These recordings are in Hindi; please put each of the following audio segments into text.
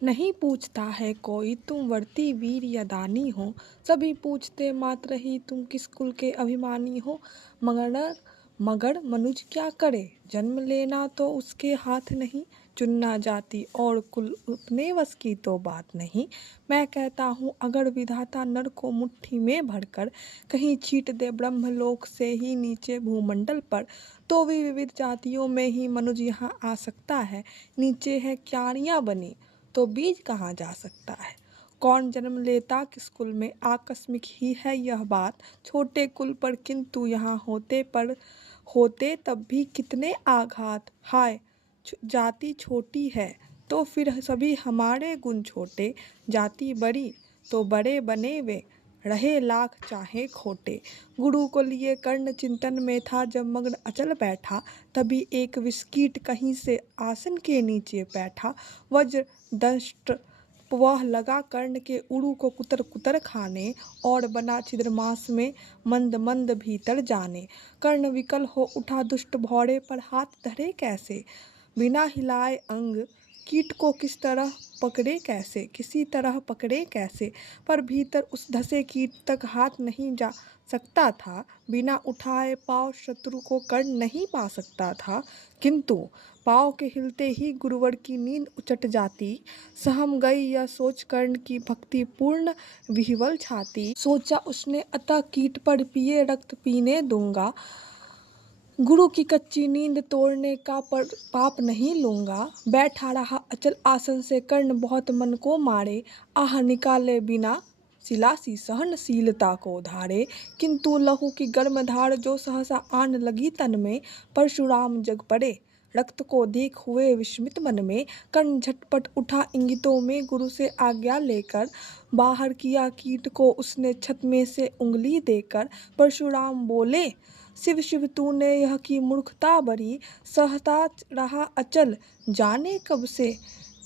नहीं पूछता है कोई तुम वर्ती वीर या दानी हो। सभी पूछते मात्र ही तुम किस कुल के अभिमानी हो। मगर मगर मनुज क्या करे, जन्म लेना तो उसके हाथ नहीं। चुनना जाति और कुल अपने बस की तो बात नहीं। मैं कहता हूँ अगर विधाता नर को मुट्ठी में भरकर कहीं छीट दे ब्रह्मलोक से ही नीचे भूमंडल पर, तो भी विविध जातियों में ही मनुज यहाँ आ सकता है। नीचे है क्यारियाँ बनी तो बीज कहाँ जा सकता है। कौन जन्म लेता किस कुल में, आकस्मिक ही है यह बात। छोटे कुल पर किंतु यहाँ होते तब भी कितने आघात। हाय जाति छोटी है तो फिर सभी हमारे गुण छोटे। जाति बड़ी तो बड़े बने वे, रहे लाख चाहे खोटे। गुरु को लिए कर्ण चिंतन में था जब मग्न अचल बैठा, तभी एक विस्कीट कहीं से आसन के नीचे बैठा। वज्र दंष्ट वह लगा कर्ण के उड़ू को कुतर कुतर खाने, और बना छिद्र मांस में मंद मंद भीतर जाने। कर्ण विकल हो उठा दुष्ट भौरे पर हाथ धरे कैसे, बिना हिलाए अंग कीट को किस तरह पकड़े कैसे, किसी तरह पकड़े कैसे। पर भीतर उस धसे कीट तक हाथ नहीं जा सकता था। बिना उठाए पाँव शत्रु को कर्ण नहीं पा सकता था। किंतु पाँव के हिलते ही गुरुवर की नींद उचट जाती। सहम गई यह सोच कर्ण की भक्ति पूर्ण विह्वल छाती। सोचा उसने अतः कीट पर पिए रक्त पीने दूंगा, गुरु की कच्ची नींद तोड़ने का पाप नहीं लूंगा। बैठा रहा अचल आसन से कर्ण बहुत मन को मारे, आह निकाले बिना शिला सी सहनशीलता को धारे। किंतु लहू की गर्म धार जो सहसा आन लगी तन में, परशुराम जग पड़े रक्त को देख हुए विस्मित मन में। कर्ण झटपट उठा इंगितों में गुरु से आज्ञा लेकर, बाहर किया कीट को उसने छत में से उंगली देकर। परशुराम बोले शिव शिव तूने यह की मूर्खता बड़ी, सहता रहा अचल जाने कब से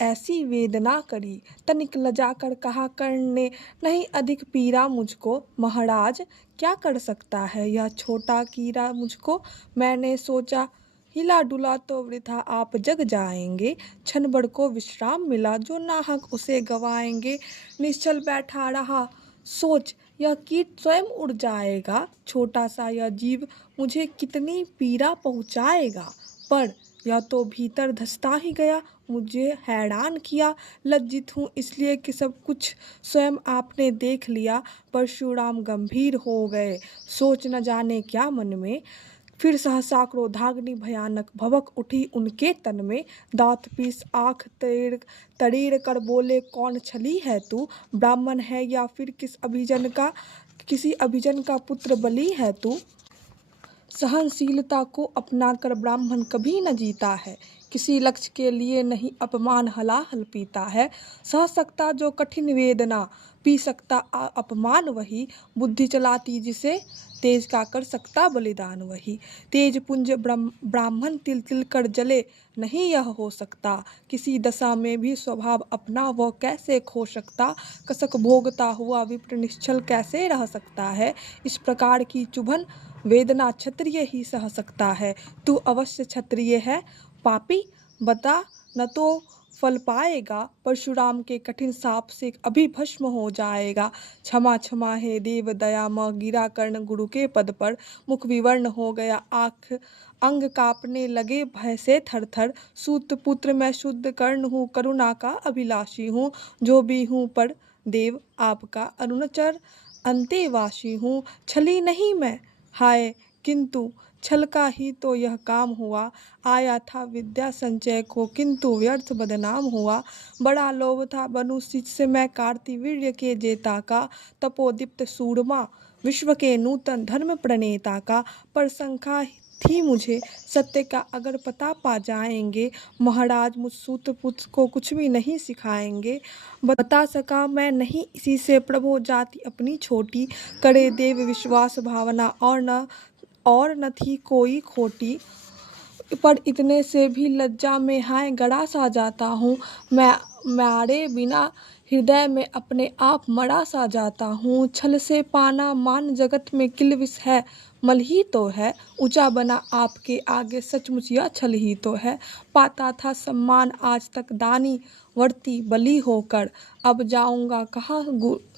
ऐसी वेदना करी। तनिक लजाकर कहा कर्ण ने, नहीं अधिक पीरा मुझको। महाराज क्या कर सकता है यह छोटा कीड़ा मुझको। मैंने सोचा हिला डुला तो वृथा आप जग जाएंगे, क्षण भर को विश्राम मिला जो नाहक उसे गवाएंगे। निश्चल बैठा रहा सोच यह कीट स्वयं उड़ जाएगा, छोटा सा यह जीव मुझे कितनी पीड़ा पहुंचाएगा। पर यह तो भीतर धंसता ही गया, मुझे हैरान किया। लज्जित हूँ इसलिए कि सब कुछ स्वयं आपने देख लिया। परशुराम गंभीर हो गए, सोच न जाने क्या मन में। फिर सहसा क्रोधाग्नि भयानक भभक उठी उनके तन में। दांत पीस आँख तरेड़ कर बोले, कौन छली है तू। ब्राह्मण है या फिर किसी अभिजन का पुत्र बलि है तू। सहनशीलता को अपनाकर ब्राह्मण कभी न जीता है, किसी लक्ष्य के लिए नहीं अपमान हलाहल पीता है। सह सकता जो कठिन वेदना, पी सकता अपमान वही। बुद्धि चलाती जिसे, तेज का कर सकता बलिदान वही। तेज पुंज ब्राह्मण तिल तिल कर जले, नहीं यह हो सकता। किसी दशा में भी स्वभाव अपना वह कैसे खो सकता। कसक भोगता हुआ विप्र निश्चल कैसे रह सकता है। इस प्रकार की चुभन वेदना क्षत्रिय ही सह सकता है। तू अवश्य क्षत्रिय है पापी, बता न तो फल पाएगा। परशुराम के कठिन साप से अभी भस्म हो जाएगा। क्षमा क्षमा हे देव दया म गिरा कर्ण गुरु के पद पर। मुख विवर्ण हो गया, आँख अंग कांपने लगे भय से थर थर। सूत पुत्र मैं शुद्ध कर्ण हूँ, करुणा का अभिलाषी हूँ। जो भी हूँ पर देव आपका अरुणचर अंतेवासी हूँ। छली नहीं मैं, हाय किंतु छल का ही तो यह काम हुआ। आया था विद्या संचय को किंतु व्यर्थ बदनाम हुआ। बड़ा लोभ था मनुष्य से मैं कार्तिवीर्य के जेता का। तपोदीप्त सूरमा विश्व के नूतन धर्म प्रणेता का। पर शंका थी मुझे सत्य का अगर पता पा जाएंगे। महाराज मुझ सूत पुत्र को कुछ भी नहीं सिखाएंगे। बता सका मैं नहीं इसी से प्रभु जाति अपनी छोटी। करे देव विश्वास भावना और न थी कोई खोटी। पर इतने से भी लज्जा में हाय गड़ा सा जाता हूँ। मैं मारे बिना हृदय में अपने आप मरा सा जाता हूँ। छल से पाना मान जगत में किल विष है, मल ही तो है, ऊंचा बना आपके आगे सचमुच यह छल ही तो है। पाता था सम्मान आज तक दानी वर्ती बली होकर, अब जाऊंगा कहाँ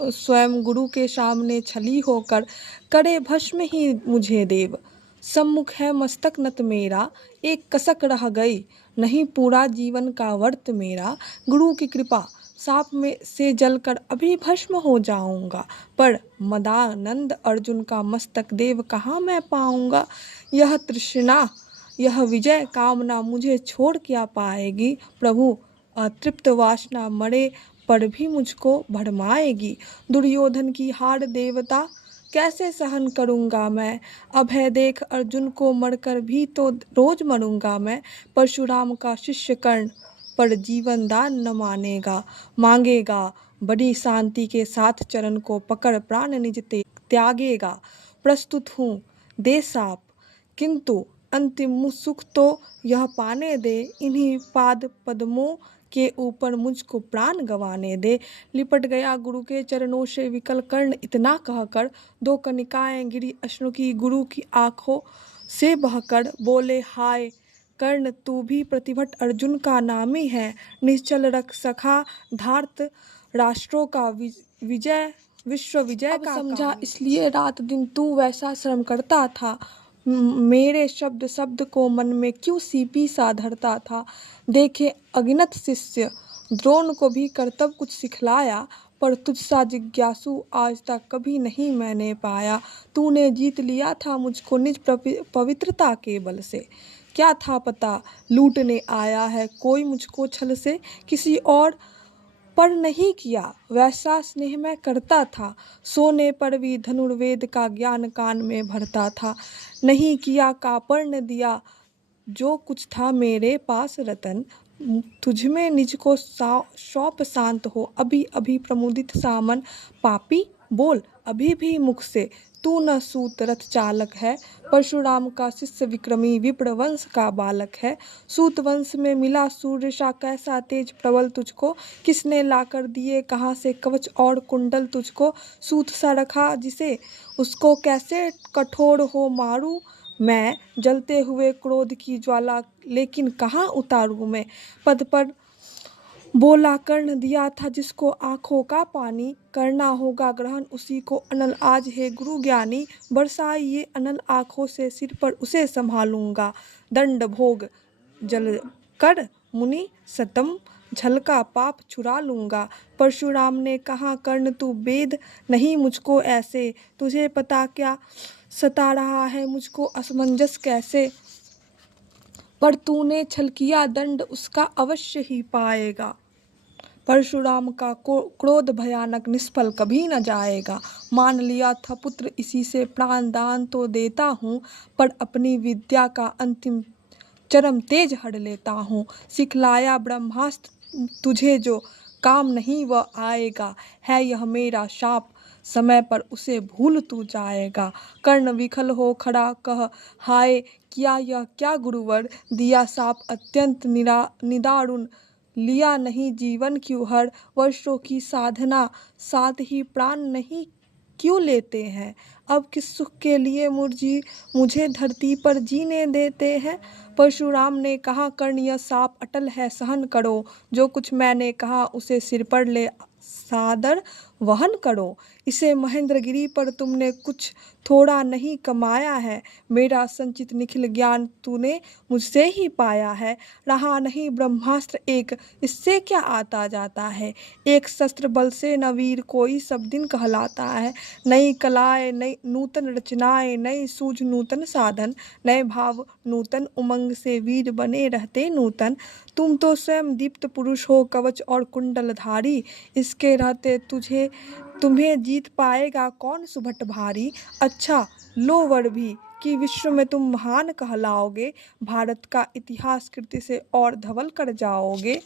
स्वयं गुरु के सामने छली होकर। करे भस्म ही मुझे देव, सम्मुख है मस्तक नत मेरा, एक कसक रह गई नहीं पूरा जीवन का वर्त मेरा। गुरु की कृपा साप में से जलकर अभी भस्म हो जाऊंगा, पर मदानंद अर्जुन का मस्तक देव कहाँ मैं पाऊंगा। यह तृष्णा यह विजय कामना मुझे छोड़ क्या पाएगी, प्रभु अतृप्त वासना मरे पर भी मुझको भरमाएगी। दुर्योधन की हार देवता कैसे सहन करूंगा मैं, अभय देख अर्जुन को मरकर भी तो रोज मरूंगा मैं। परशुराम का शिष्य कर्ण पर जीवन दान न मांगेगा, बड़ी शांति के साथ चरण को पकड़ प्राण निज त्यागेगा। प्रस्तुत हूँ दे साप, किंतु अंतिम सुख तो यह पाने दे, इन्हीं पाद पद्मों के ऊपर मुझको प्राण गंवाने दे। लिपट गया गुरु के चरणों से विकल कर्ण इतना कहकर, दो कनिकाएं गिरी अश्रु की गुरु की आंखों से बहकर। बोले हाय कर्ण तू भी प्रतिभट अर्जुन का नामी है, निश्चल रख सखा धार्त राष्ट्रों का विजय विश्व विजय का समझा, इसलिए रात दिन तू वैसा श्रम करता था। मेरे शब्द शब्द को मन में क्यों सीपी सा धरता था। देखे अगिनत शिष्य द्रोण को भी कर्तव्य कुछ सिखलाया, पर तुझसा जिज्ञासु आज तक कभी नहीं मैंने पाया। तूने जीत लिया था मुझको निज पवित्रता के बल से, क्या था पता लूटने आया है कोई मुझको छल से। किसी और पर नहीं किया वैसा स्नेह मैं करता था, सोने पर भी धनुर्वेद का ज्ञान कान में भरता था। नहीं किया कापड़ न दिया जो कुछ था मेरे पास रतन, तुझमें निज को सौंप शांत हो अभी अभी प्रमुदित सामन। पापी बोल अभी भी मुख से, तू न सूत रथ चालक है, परशुराम का शिष्य विक्रमी विप्र वंश का बालक है। सूत वंश में मिला सूर्य सा कैसा तेज प्रबल तुझको, किसने लाकर दिए कहाँ से कवच और कुंडल तुझको। सूत सा रखा जिसे उसको कैसे कठोर हो मारूं मैं, जलते हुए क्रोध की ज्वाला लेकिन कहाँ उतारूं मैं। पद पर बोला कर्ण दिया था जिसको आंखों का पानी, करना होगा ग्रहण उसी को अनल आज है गुरु ज्ञानी। बरसाई ये अनल आंखों से सिर पर उसे संभालूंगा, दंड भोग जल कर मुनि सतम झलका पाप छुड़ा लूंगा। परशुराम ने कहा कर्ण तू वेद नहीं मुझको ऐसे, तुझे पता क्या सता रहा है मुझको असमंजस कैसे। पर तूने छल किया दंड उसका अवश्य ही पाएगा, परशुराम का क्रोध भयानक निष्फल कभी न जाएगा। मान लिया था पुत्र इसी से प्राण दान तो देता हूँ, पर अपनी विद्या का अंतिम चरम तेज हड़ लेता हूँ। सिखलाया ब्रह्मास्त्र तुझे जो काम नहीं वह आएगा, है यह मेरा शाप समय पर उसे भूल तू जाएगा। कर्ण विखल हो खड़ा कह हाय किया यह क्या गुरुवर, दिया शाप अत्यंत निदारुण, लिया नहीं जीवन क्यों हर। वर्षों की साधना साथ ही प्राण नहीं क्यों लेते हैं, अब किस सुख के लिए मुझे धरती पर जीने देते हैं। परशुराम ने कहा कर्ण यह शाप अटल है सहन करो, जो कुछ मैंने कहा उसे सिर पर ले सादर वहन करो। इसे महेंद्रगिरी पर तुमने कुछ थोड़ा नहीं कमाया है, मेरा संचित निखिल ज्ञान तूने मुझसे ही पाया है। रहा नहीं ब्रह्मास्त्र एक इससे क्या आता जाता है, एक शस्त्र बल से न वीर कोई सब दिन कहलाता है। नई कलाएं नई नूतन रचनाएं नई सूझ नूतन साधन, नए भाव नूतन उमंग से वीर बने रहते नूतन। तुम तो स्वयं दीप्त पुरुष हो कवच और कुंडलधारी, इसके रहते तुम्हें जीत पाएगा कौन सुभट भारी। अच्छा लो वर भी कि विश्व में तुम महान कहलाओगे, भारत का इतिहास कीर्ति से और धवल कर जाओगे।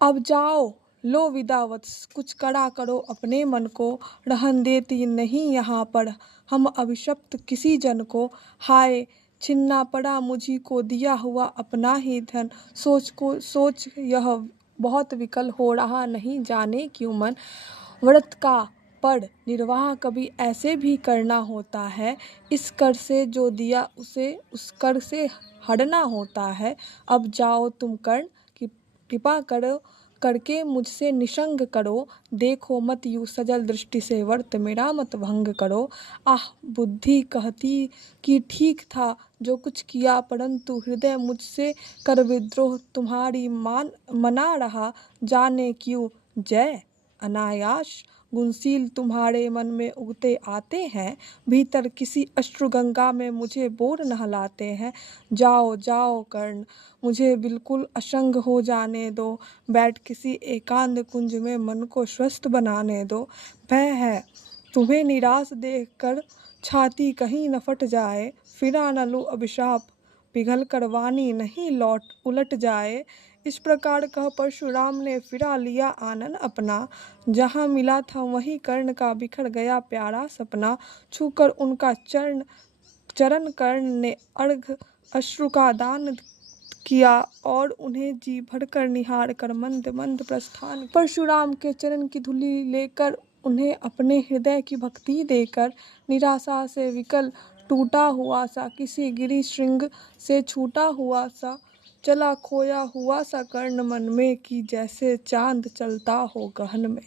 अब जाओ लो विदा वत्स, कुछ कड़ा करो अपने मन को, रहन देती नहीं यहाँ पर हम अभिशप्त किसी जन को। हाय छिन्ना पड़ा मुझी को दिया हुआ अपना ही धन, सोच यह बहुत विकल हो रहा नहीं जाने क्यों मन। व्रत का पर निर्वाह कभी ऐसे भी करना होता है, इस कर से जो दिया उसे उस कर से हटना होता है। अब जाओ तुम कर्ण, कृपा करो करके मुझसे निसंग करो, देखो मत यूँ सजल दृष्टि से वर्त मेरा मत भंग करो। आह बुद्धि कहती कि ठीक था जो कुछ किया, परंतु हृदय मुझसे कर विद्रोह तुम्हारी मना रहा, जाने क्यों जय अनायास गुणशील तुम्हारे मन में उगते आते हैं, भीतर किसी अश्रुगंगा में मुझे बोर नहलाते हैं। जाओ जाओ कर्ण, मुझे बिल्कुल असंग हो जाने दो, बैठ किसी एकांत कुंज में मन को स्वस्थ बनाने दो। भय है तुम्हें निराश देखकर छाती कहीं न फट जाए, फिरा न लूं अभिशाप पिघल कर वाणी नहीं लौट उलट जाए। इस प्रकार कह परशुराम ने फिरा लिया आनन अपना, जहाँ मिला था वहीं कर्ण का बिखर गया प्यारा सपना। छूकर उनका चरण कर्ण ने अर्घ अश्रु का दान किया, और उन्हें जी भरकर निहार कर मंद मंद प्रस्थान। परशुराम के चरण की धूलि लेकर, उन्हें अपने हृदय की भक्ति देकर, निराशा से विकल टूटा हुआ सा किसी गिरि शृंग से छूटा हुआ सा चला खोया हुआ सा कर्ण मन में, कि जैसे चांद चलता हो गहन में।